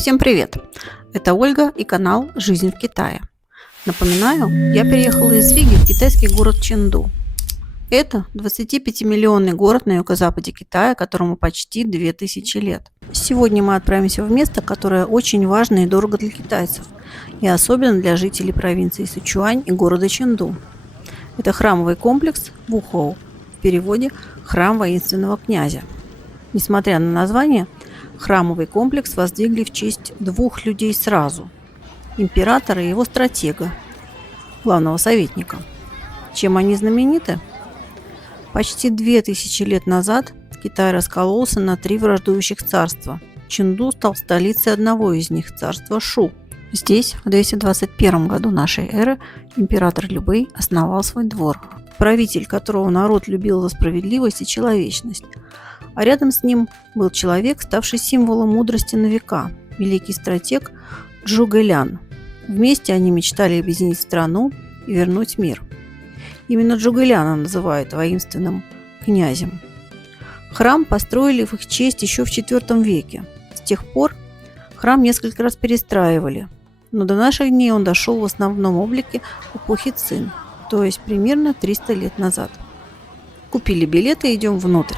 Всем привет! Это Ольга и канал «Жизнь в Китае». Напоминаю, я переехала из Риги в китайский город Чэнду. Это 25-миллионный город на юго-западе Китая, которому почти 2000 лет. Сегодня мы отправимся в место, которое очень важно и дорого для китайцев, и особенно для жителей провинции Сычуань и города Чэнду. Это храмовый комплекс Вухоу, в переводе «Храм воинственного князя». Несмотря на название, храмовый комплекс воздвигли в честь двух людей сразу – императора и его стратега, главного советника. Чем они знамениты? Почти 2000 лет назад Китай раскололся на три враждующих царства. Чэнду стал столицей одного из них – царства Шу. Здесь в 221 году нашей эры император Любэй основал свой двор, правитель которого народ любил за справедливость и человечность. А рядом с ним был человек, ставший символом мудрости на века, великий стратег Чжуге Лян. Вместе они мечтали объединить страну и вернуть мир. Именно Чжуге Ляна называют воинственным князем. Храм построили в их честь еще в IV веке. С тех пор храм несколько раз перестраивали, но до наших дней он дошел в основном облике эпохи Цин, то есть примерно 300 лет назад. Купили билеты и идем внутрь.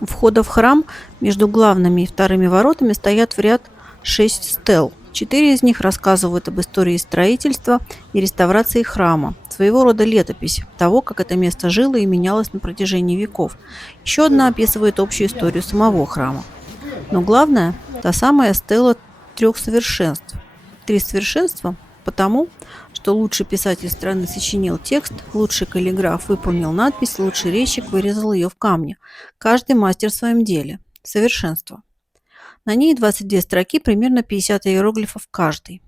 У входа в храм между главными и вторыми воротами стоят в ряд 6 стел. 4 из них рассказывают об истории строительства и реставрации храма, своего рода летопись того, как это место жило и менялось на протяжении веков. Еще одна описывает общую историю самого храма. Но главное – та самая стела 3 совершенств. 3 совершенства потому, что лучший писатель страны сочинил текст, лучший каллиграф выполнил надпись, лучший резчик вырезал ее в камне. Каждый мастер в своем деле. Совершенство. На ней 22 строки, примерно 50 иероглифов каждый.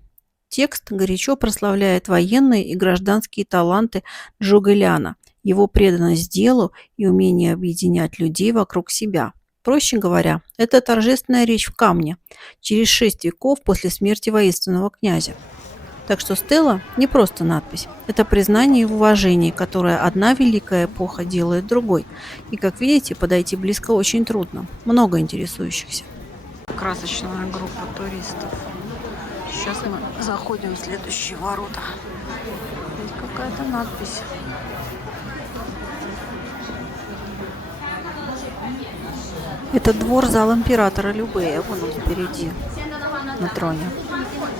Текст горячо прославляет военные и гражданские таланты Чжуге Ляна, его преданность делу и умение объединять людей вокруг себя. Проще говоря, это торжественная речь в камне, через 6 веков после смерти воинственного князя. Так что стела не просто надпись, это признание и уважение, которое одна великая эпоха делает другой. И, как видите, подойти близко очень трудно. Много интересующихся. Красочная группа туристов. Сейчас мы заходим в следующие ворота. Здесь какая-то надпись. Это двор зал императора Любэя. Вон он впереди, на троне.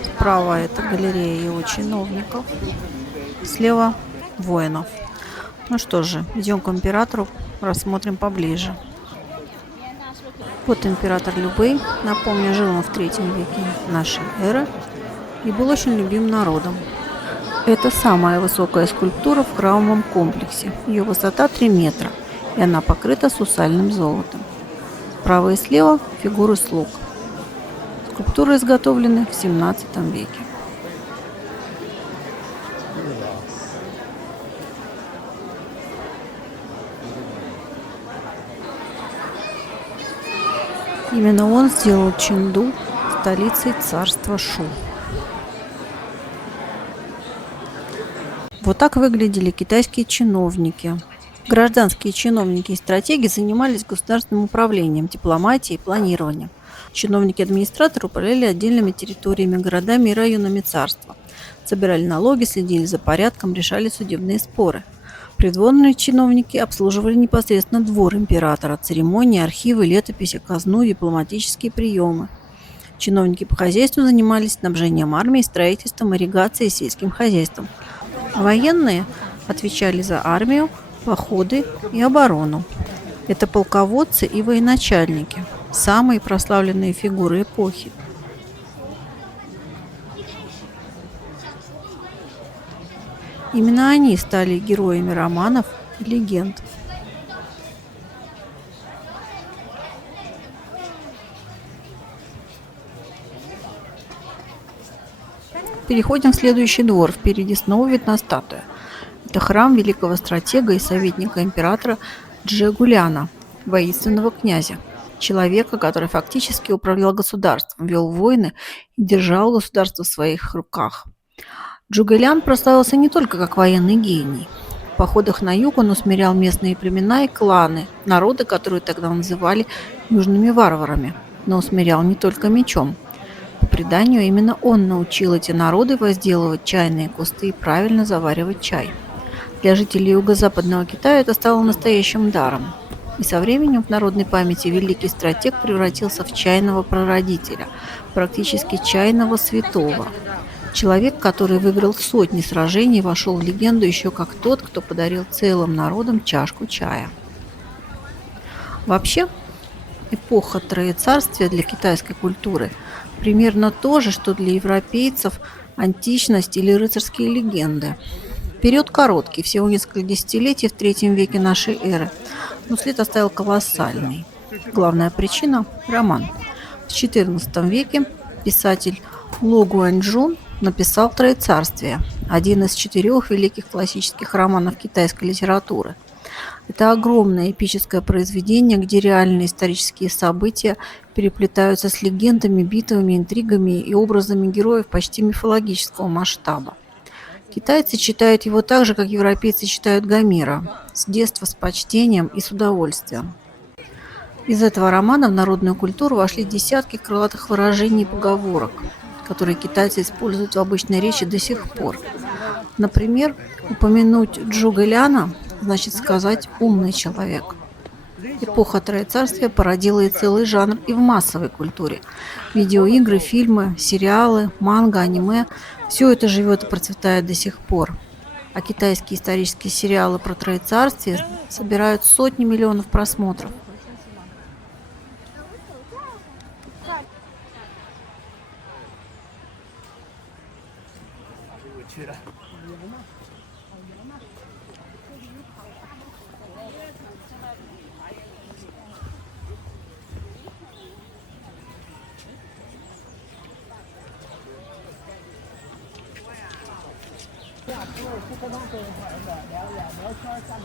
Справа это галерея его чиновников, слева воинов. Ну что же, идем к императору, рассмотрим поближе. Вот император Любэй, напомню, жил он в 3 веке нашей эры и был очень любим народом. Это самая высокая скульптура в храмовом комплексе. Ее высота 3 метра, и она покрыта сусальным золотом. Справа и слева фигуры слуг. Скульптуры изготовлены в 17 веке. Именно он сделал Чэнду столицей царства Шу. Вот так выглядели китайские чиновники. Гражданские чиновники и стратеги занимались государственным управлением, дипломатией и планированием. Чиновники-администраторы управляли отдельными территориями, городами и районами царства. Собирали налоги, следили за порядком, решали судебные споры. Придворные чиновники обслуживали непосредственно двор императора, церемонии, архивы, летописи, казну, дипломатические приемы. Чиновники по хозяйству занимались снабжением армии, строительством, ирригацией и сельским хозяйством. Военные отвечали за армию, походы и оборону. Это полководцы и военачальники, самые прославленные фигуры эпохи. Именно они стали героями романов и легенд. Переходим в следующий двор. Впереди снова видна статуя. Это храм великого стратега и советника императора Чжуге Ляна, воинственного князя. Человека, который фактически управлял государством, вел войны и держал государство в своих руках. Чжуге Лян прославился не только как военный гений. В походах на юг он усмирял местные племена и кланы, народы, которые тогда называли южными варварами, но усмирял не только мечом. преданию, именно он научил эти народы возделывать чайные кусты и правильно заваривать чай. Для жителей юго-западного Китая это стало настоящим даром. И со временем в народной памяти великий стратег превратился в чайного прародителя, практически чайного святого. Человек, который выиграл сотни сражений, вошел в легенду еще как тот, кто подарил целым народам чашку чая. Вообще, эпоха Троецарствия для китайской культуры примерно то же, что для европейцев античность или рыцарские легенды. Период короткий, всего несколько десятилетий в III веке нашей эры, но след оставил колоссальный. Главная причина – роман. В XIV веке писатель Ло Гуанчжун написал «Троецарствие», один из 4 великих классических романов китайской литературы. Это огромное эпическое произведение, где реальные исторические события переплетаются с легендами, битвами, интригами и образами героев почти мифологического масштаба. Китайцы читают его так же, как европейцы читают Гомера, с детства, с почтением и с удовольствием. Из этого романа в народную культуру вошли десятки крылатых выражений и поговорок, которые китайцы используют в обычной речи до сих пор. Например, упомянуть Джуга Ляна значит сказать «умный человек». Эпоха Троецарствия породила и целый жанр и в массовой культуре. Видеоигры, фильмы, сериалы, манга, аниме – все это живет и процветает до сих пор. А китайские исторические сериалы про Троецарствие собирают сотни миллионов просмотров.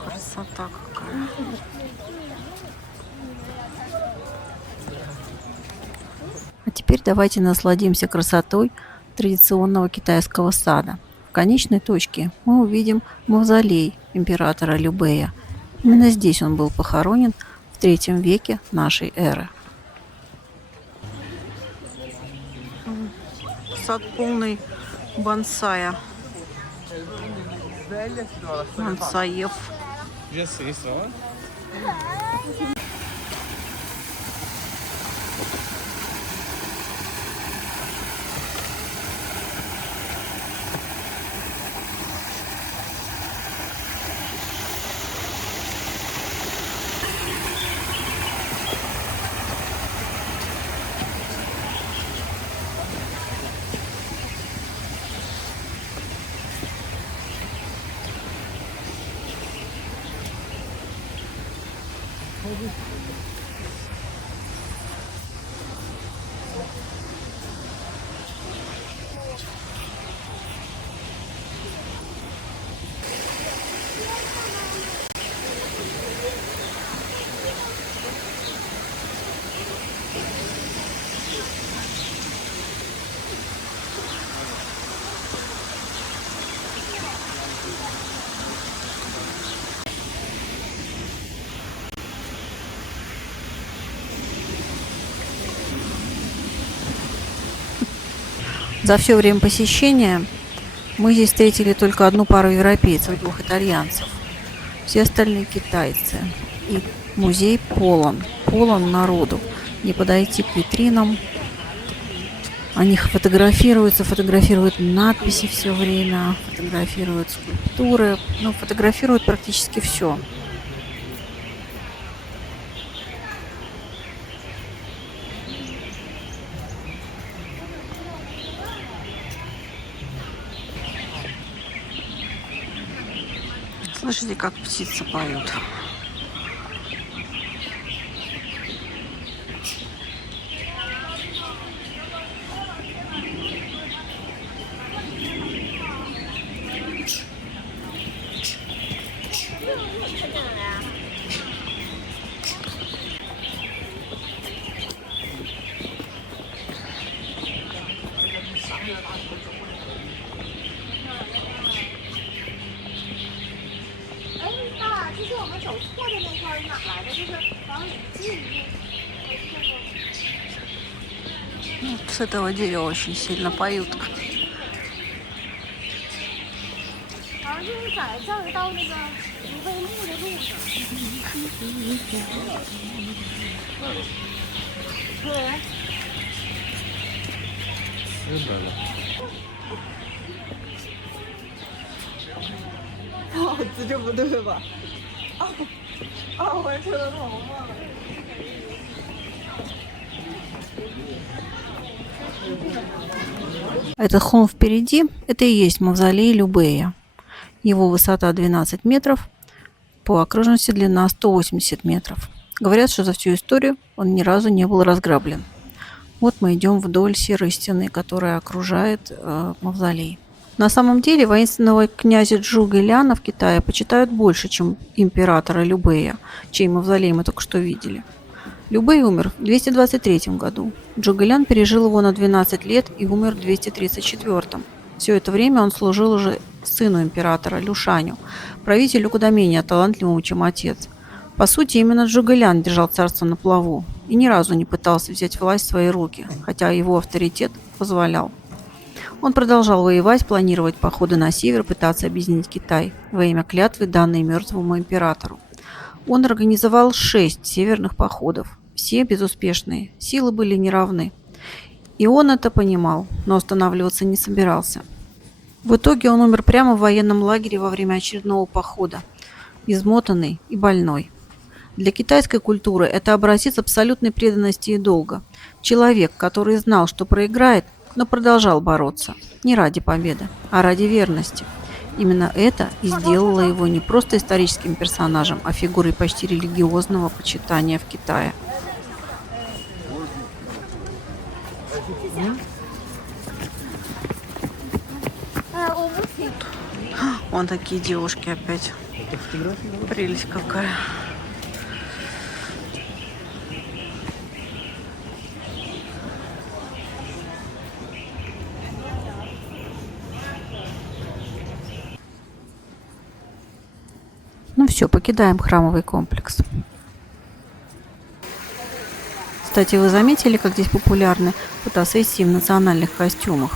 Красота какая. А теперь давайте насладимся красотой традиционного китайского сада. В конечной точке мы увидим мавзолей императора Любэя. Именно здесь он был похоронен в III веке нашей эры. Сад полный бонсая. Бонсаев. За все время посещения мы здесь встретили только одну пару европейцев, 2 итальянцев. Все остальные китайцы. И музей полон народу. Не подойти к витринам. Они фотографируют надписи все время, фотографируют скульптуры, фотографируют практически все. Слышите, как птицы поют? С этого дерева очень сильно поют. Этот холм впереди – это и есть мавзолей Любея. Его высота 12 метров, по окружности длина 180 метров. Говорят, что за всю историю он ни разу не был разграблен. Вот мы идем вдоль серой стены, которая окружает мавзолей. На самом деле воинственного князя Джугэляна в Китае почитают больше, чем императора Любея, чей мавзолей мы только что видели. Любэй умер в 223 году. Джугэлян пережил его на 12 лет и умер в 234. Все это время он служил уже сыну императора Люшаню, правителю куда менее талантливому, чем отец. По сути, именно Джугэлян держал царство на плаву и ни разу не пытался взять власть в свои руки, хотя его авторитет позволял. Он продолжал воевать, планировать походы на север, пытаться объединить Китай во имя клятвы, данной мертвому императору. Он организовал 6 северных походов, все безуспешные, силы были неравны. И он это понимал, но останавливаться не собирался. В итоге он умер прямо в военном лагере во время очередного похода, измотанный и больной. Для китайской культуры это образец абсолютной преданности и долга. Человек, который знал, что проиграет, но продолжал бороться. Не ради победы, а ради верности. Именно это и сделало его не просто историческим персонажем, а фигурой почти религиозного почитания в Китае. Вон такие девушки опять. Прелесть какая. Ну все, покидаем храмовый комплекс. Кстати, вы заметили, как здесь популярны фотосессии в национальных костюмах?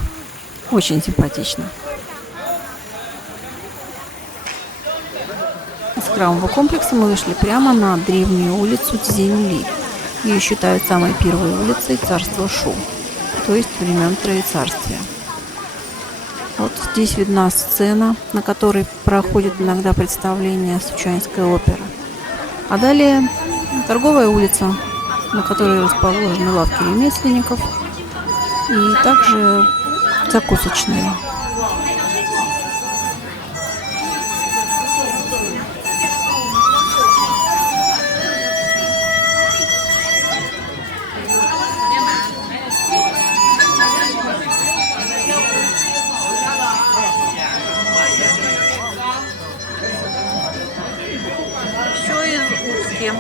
Очень симпатично. Из храмового комплекса мы вышли прямо на древнюю улицу Цзиньли. Ее считают самой первой улицей царства Шу, то есть времен Троецарствия. Вот здесь видна сцена, на которой проходит иногда представление Сычуаньской оперы. А далее торговая улица, на которой расположены лавки ремесленников и также закусочные. Все из утки.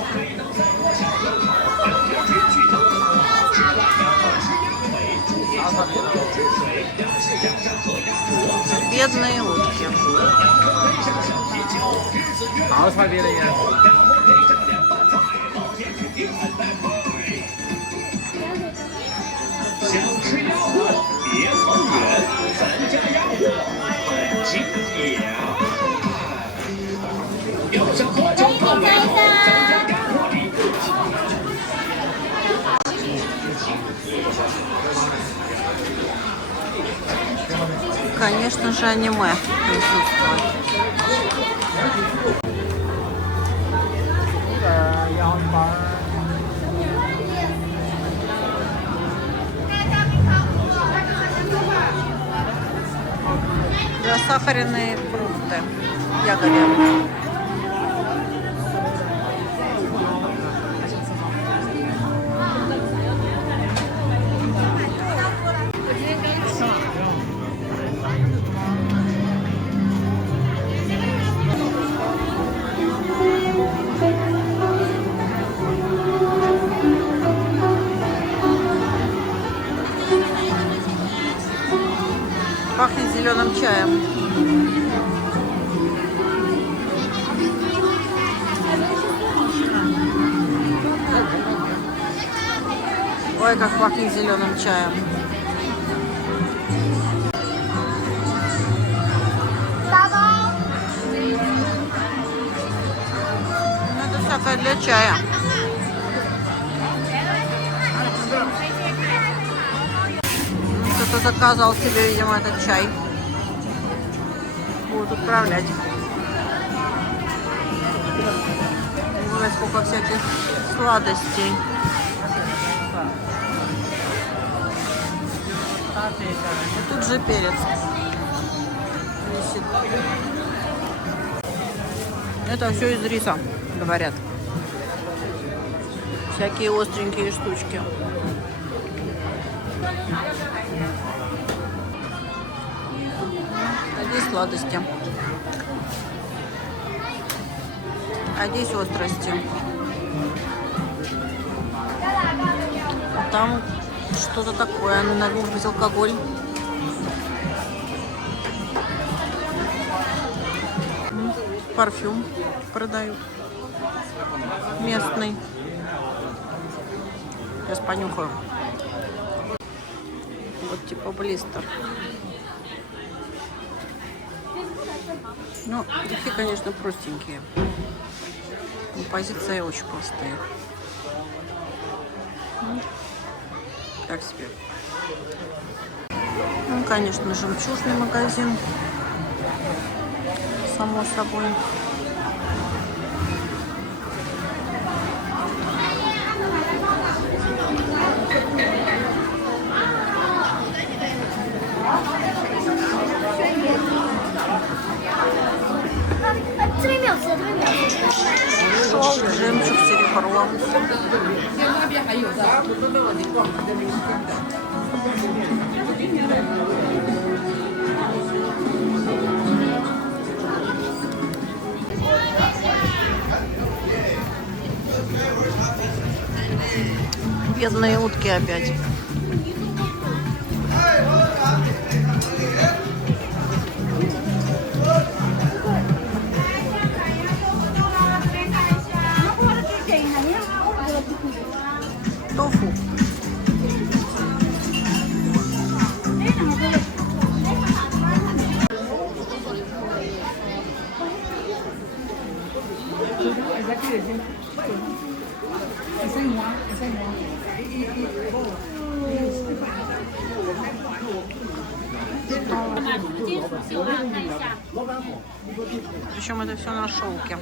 Бедные утки. Конечно же, аниме присутствует. Засахаренные фрукты, ягоды. Пахнет зеленым чаем. Ой, как пахнет зеленым чаем. чашка для чая. Кто-то заказал себе, видимо, этот чай. Будут отправлять. Ой, сколько всяких сладостей. И тут же перец висит. Это все из риса, говорят. Всякие остренькие штучки. А здесь сладости. А здесь острости. А там что-то такое. Наверное, безалкоголь. Парфюм продают. Местный. Сейчас понюхаю. Вот типа блистер. Ну, духи, конечно, простенькие. Композиция очень простая. Так себе. Ну, конечно, жемчужный магазин. Само собой. Жемчуг серебро. Бедные утки опять. Тофу. Причем это все на шелке.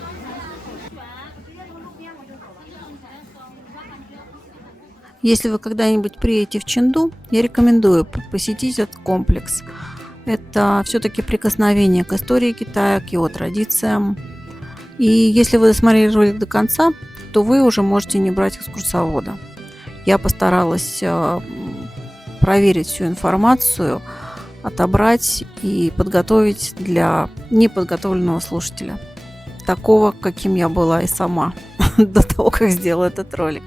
Если вы когда-нибудь приедете в Ченду, я рекомендую посетить этот комплекс. Это все-таки прикосновение к истории Китая, к его традициям. И если вы досмотрели ролик до конца, то вы уже можете не брать экскурсовода. Я постаралась проверить всю информацию, отобрать и подготовить для неподготовленного слушателя. Такого, каким я была и сама до того, как сделала этот ролик.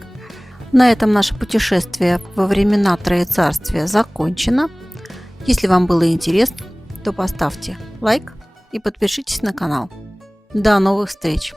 На этом наше путешествие во времена Троецарствия закончено. Если вам было интересно, то поставьте лайк и подпишитесь на канал. До новых встреч!